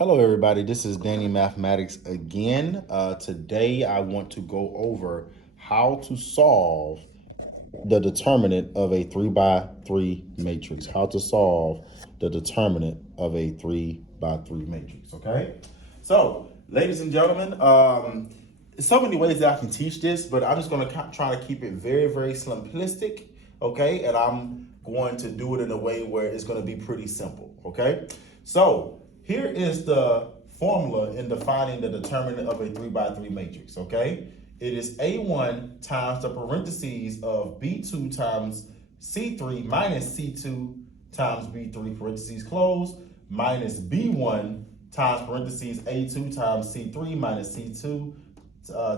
Hello, everybody. This is Danny Mathematics again. Today, I want to go over how to solve the determinant of a 3 by 3 matrix. How to solve the determinant of a 3 by 3 matrix. Okay. So, ladies and gentlemen, so many ways that I can teach this, but I'm just going to try to keep it very, very simplistic. Okay. And I'm going to do it in a way where it's going to be pretty simple. Okay. So, here is the formula in defining the determinant of a 3 by 3 matrix, okay? It is A1 times the parentheses of B2 times C3 minus C2 times B3 parentheses closed minus B1 times parentheses A2 times C3 minus C2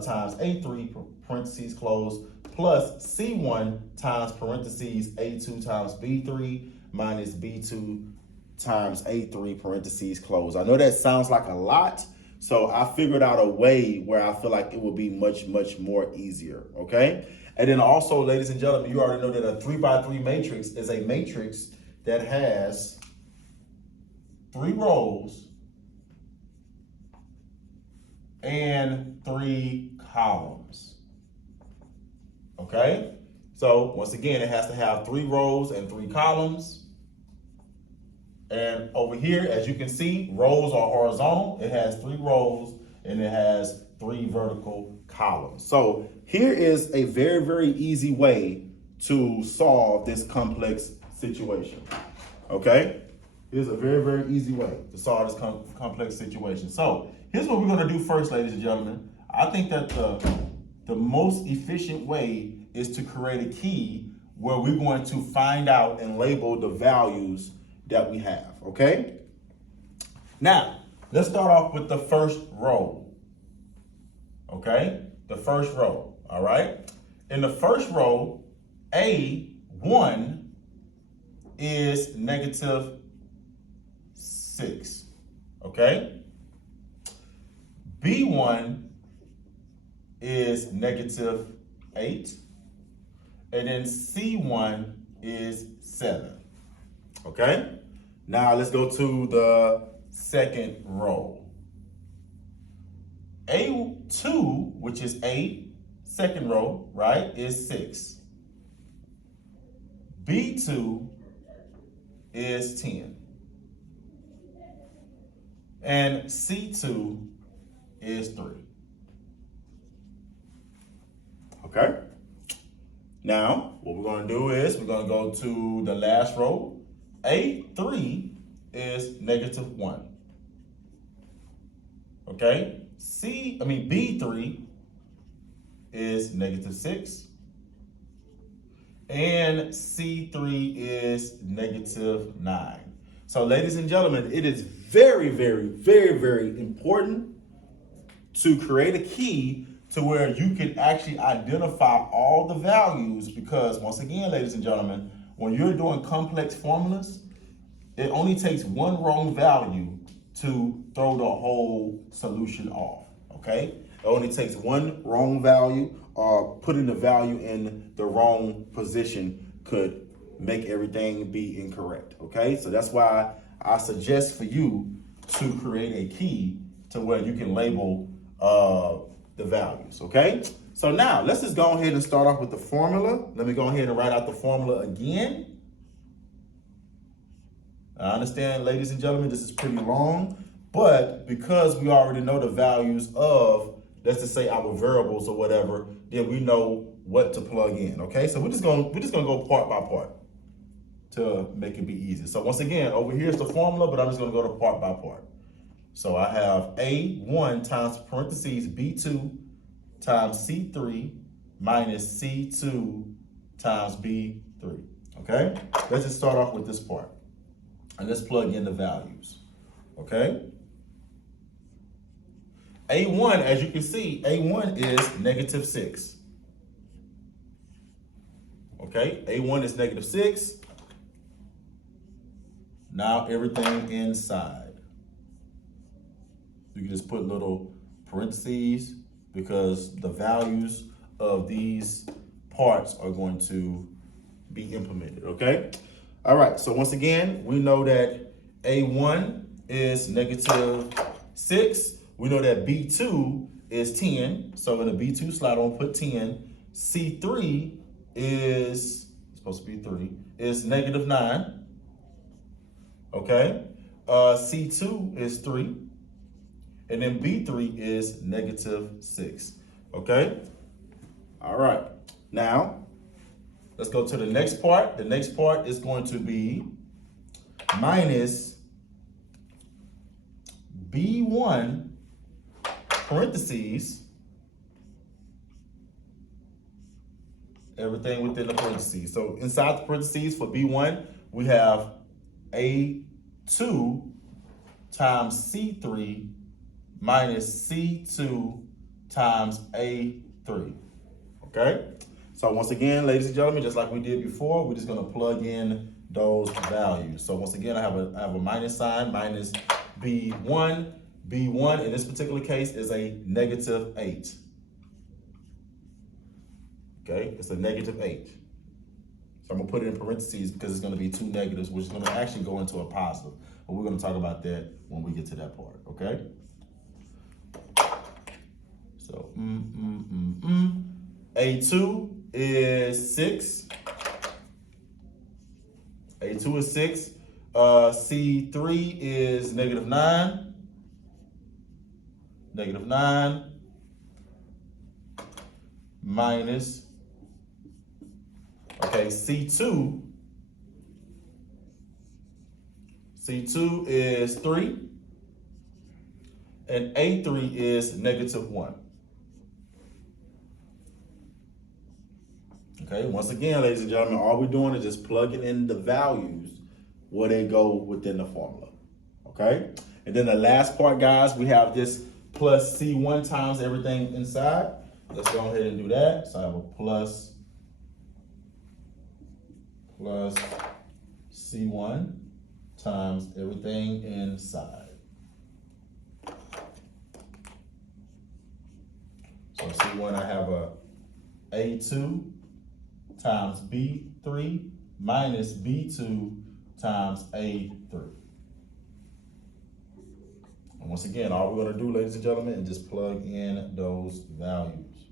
times A3 parentheses closed plus C1 times parentheses A2 times B3 minus B2 times A3 parentheses close. I know that sounds like a lot, so I figured out a way where I feel like it will be much more easier, okay? And then also, ladies and gentlemen, you already know that a 3 by 3 matrix is a matrix that has 3 rows and 3 columns, okay? So once again, it has to have 3 rows and 3 columns. And over here, as you can see, rows are horizontal. It has 3 rows and it has 3 vertical columns. So here is a very easy way to solve this complex situation. Okay? Here's a very easy way to solve this complex situation. So here's what we're going to do first, ladies and gentlemen. I think that the most efficient way is to create a key where we're going to find out and label the values that we have, okay? Now, let's start off with the first row, okay? The first row, all right? In the first row, A1 is negative 6, okay? B1 is negative 8, and then C1 is 7. Okay, now let's go to the second row. A2, which is A, second row, right, is 6. B2 is 10. And C2 is 3. Okay, now what we're going to do is we're going to go to the last row. A3 is negative 1. Okay? B3 is negative 6. And C3 is negative 9. So, ladies and gentlemen, it is very important to create a key to where you can actually identify all the values, because once again, ladies and gentlemen, when you're doing complex formulas, it only takes one wrong value to throw the whole solution off, okay? It only takes one wrong value, or putting the value in the wrong position could make everything be incorrect, okay? So that's why I suggest for you to create a key to where you can label the values, okay? So now, let's just go ahead and start off with the formula. Let me go ahead and write out the formula again. I understand, ladies and gentlemen, this is pretty long, but because we already know the values of, let's just say, our variables or whatever, then we know what to plug in, okay? So we're just gonna go part by part to make it be easy. So once again, over here's the formula, but I'm just gonna go to part by part. So I have A1 times parentheses B2 times C3 minus C2 times B3, okay? Let's just start off with this part. And let's plug in the values, okay? A1, as you can see, A1 is negative 6. Okay, A1 is negative 6. Now everything inside. You can just put little parentheses because the values of these parts are going to be implemented, okay? All right, so once again, we know that A1 is -6. We know that B2 is 10. So in the B2 slot, I'm gonna put 10. C3 is supposed to be 3, is -9. Okay. C2 is 3. And then B3 is -6. Okay. All right. Now, let's go to the next part. The next part is going to be minus B1 parentheses, everything within the parentheses. So inside the parentheses for B1, we have A2 times C3 minus C2 times A3. Okay? So once again, ladies and gentlemen, just like we did before, we're just gonna plug in those values. So once again, I have a minus sign, minus B1. B1 in this particular case is a -8. Okay, it's a -8. So I'm gonna put it in parentheses because it's gonna be two negatives, which is gonna actually go into a positive. But we're gonna talk about that when we get to that part, okay? So, A2 is 6. A2 is 6. C3 is -9. -9 minus, okay, C2 is 3, and A3 is -1. Okay, once again, ladies and gentlemen, all we're doing is just plugging in the values where they go within the formula. Okay, and then the last part, guys, we have this plus C1 times everything inside. Let's go ahead and do that. So I have a plus C1 times everything inside. So C1, I have a A2 times B3 minus B2 times A3. And once again, all we're gonna do, ladies and gentlemen, is just plug in those values.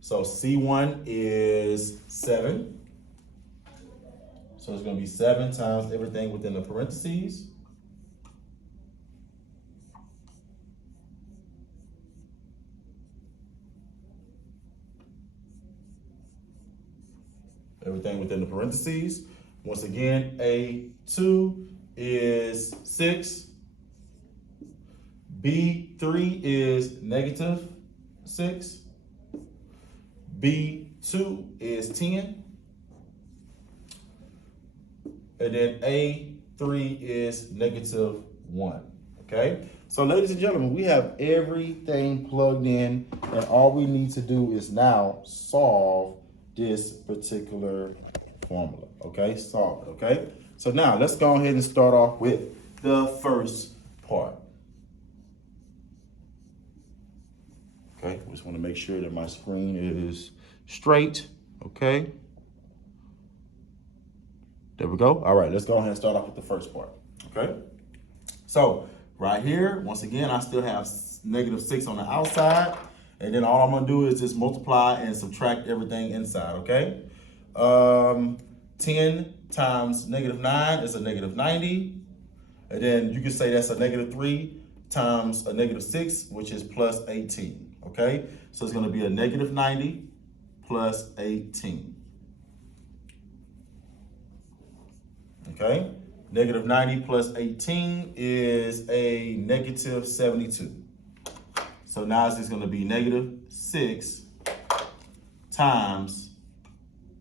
So C1 is 7. So it's gonna be 7 times everything within the parentheses. Everything within the parentheses. Once again, A2 is 6. B3 is -6. B2 is 10. And then A3 is -1. Okay? So ladies and gentlemen, we have everything plugged in, and all we need to do is now solve this particular formula. Okay? Solve it. Okay? So now let's go ahead and start off with the first part. Okay, just want to make sure that my screen is straight. Okay. There we go. All right, let's go ahead and start off with the first part. Okay. So right here, once again, I still have -6 on the outside. And then all I'm going to do is just multiply and subtract everything inside. Okay. 10 times -9 is a -90. And then you can say that's a -3 times a -6, which is plus 18. Okay, so it's going to be a -90 plus 18. Okay, -90 plus 18 is a -72. So now it's just going to be -6 times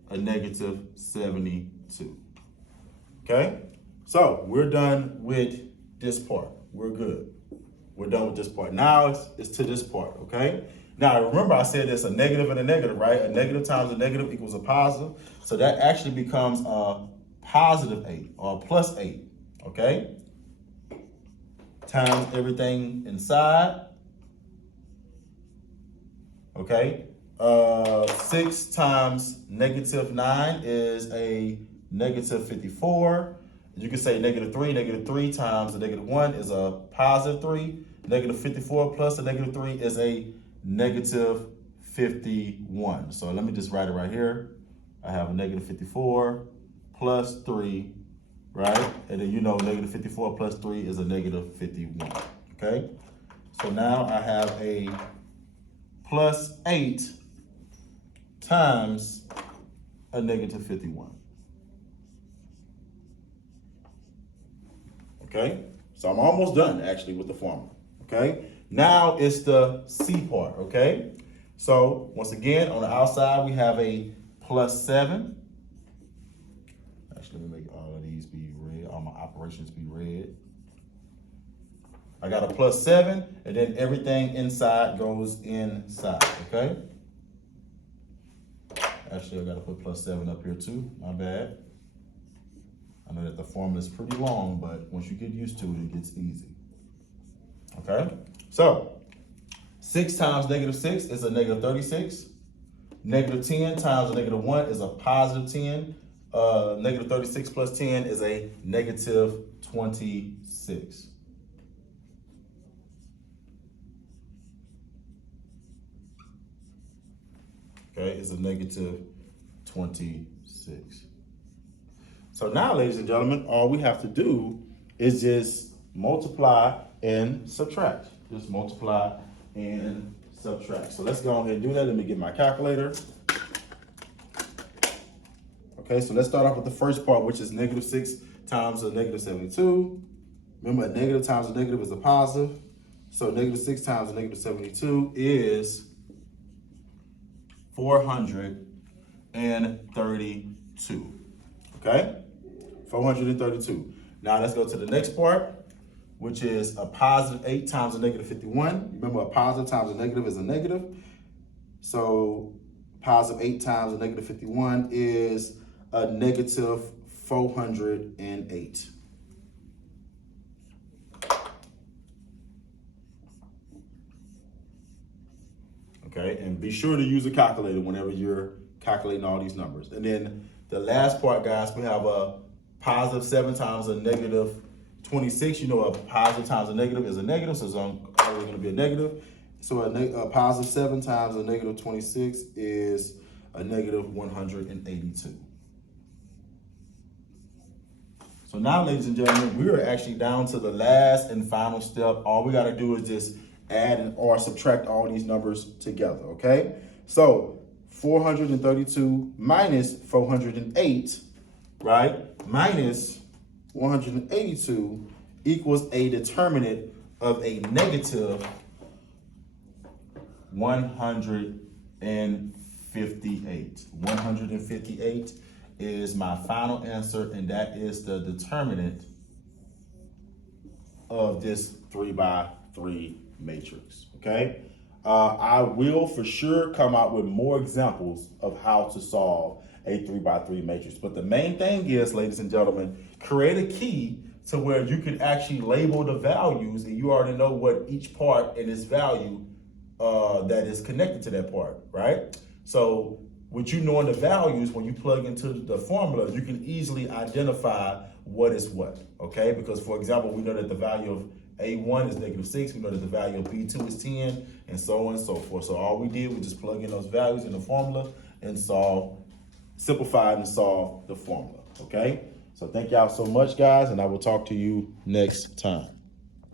a -72. Okay, so we're done with this part. We're good. We're done with this part. Now it's to this part, okay? Now remember I said it's a negative and a negative, right? A negative times a negative equals a positive. So that actually becomes a +8 or a +8, okay? Times everything inside, okay? 6 times -9 is a -54. You can say -3 times the -1 is a +3. -54 plus a -3 is a -51. So let me just write it right here. I have a -54 plus 3, right? And then you know -54 plus 3 is a -51, okay? So now I have a +8 times a -51. Okay, so I'm almost done actually with the formula. Okay, now it's the C part. Okay, so once again on the outside we have a +7. Actually, let me make all of these be red, all my operations be red. I got a +7, and then everything inside goes inside. Okay. Actually, I gotta put +7 up here too. My bad. I know that the formula is pretty long, but once you get used to it, it gets easy. Okay? So, 6 times -6 is a -36. -10 times a -1 is a +10. -36 plus 10 is a -26. Okay, it's a -26. So now, ladies and gentlemen, all we have to do is just multiply and subtract. Just multiply and subtract. So let's go ahead and do that. Let me get my calculator. Okay, so let's start off with the first part, which is -6 times a -72. Remember, a negative times a negative is a positive. So -6 times a -72 is 432. Okay? 432. Now let's go to the next part, which is a +8 times a -51. Remember, a positive times a negative is a negative. So +8 times a -51 is a -408. Okay, and be sure to use a calculator whenever you're calculating all these numbers. And then the last part, guys, we have a +7 times a -26. You know, a positive times a negative is a negative, so it's always going to be a negative. So a +7 times a -26 is a -182. So now, ladies and gentlemen, we are actually down to the last and final step. All we got to do is just add or subtract all these numbers together, okay? So 432 minus 408, right? Minus 182 equals a determinant of a -158. 158 is my final answer, and that is the determinant of this 3x3 matrix, okay? I will for sure come out with more examples of how to solve a 3x3 matrix. But the main thing is, ladies and gentlemen, create a key to where you can actually label the values and you already know what each part and its value that is connected to that part, right? So with you knowing the values, when you plug into the formula, you can easily identify what is what, okay? Because for example, we know that the value of A1 is -6, we know that the value of B2 is 10, and so on and so forth. So all we did was just plug in those values in the formula and simplify and solve the formula, okay? So thank y'all so much, guys, and I will talk to you next time.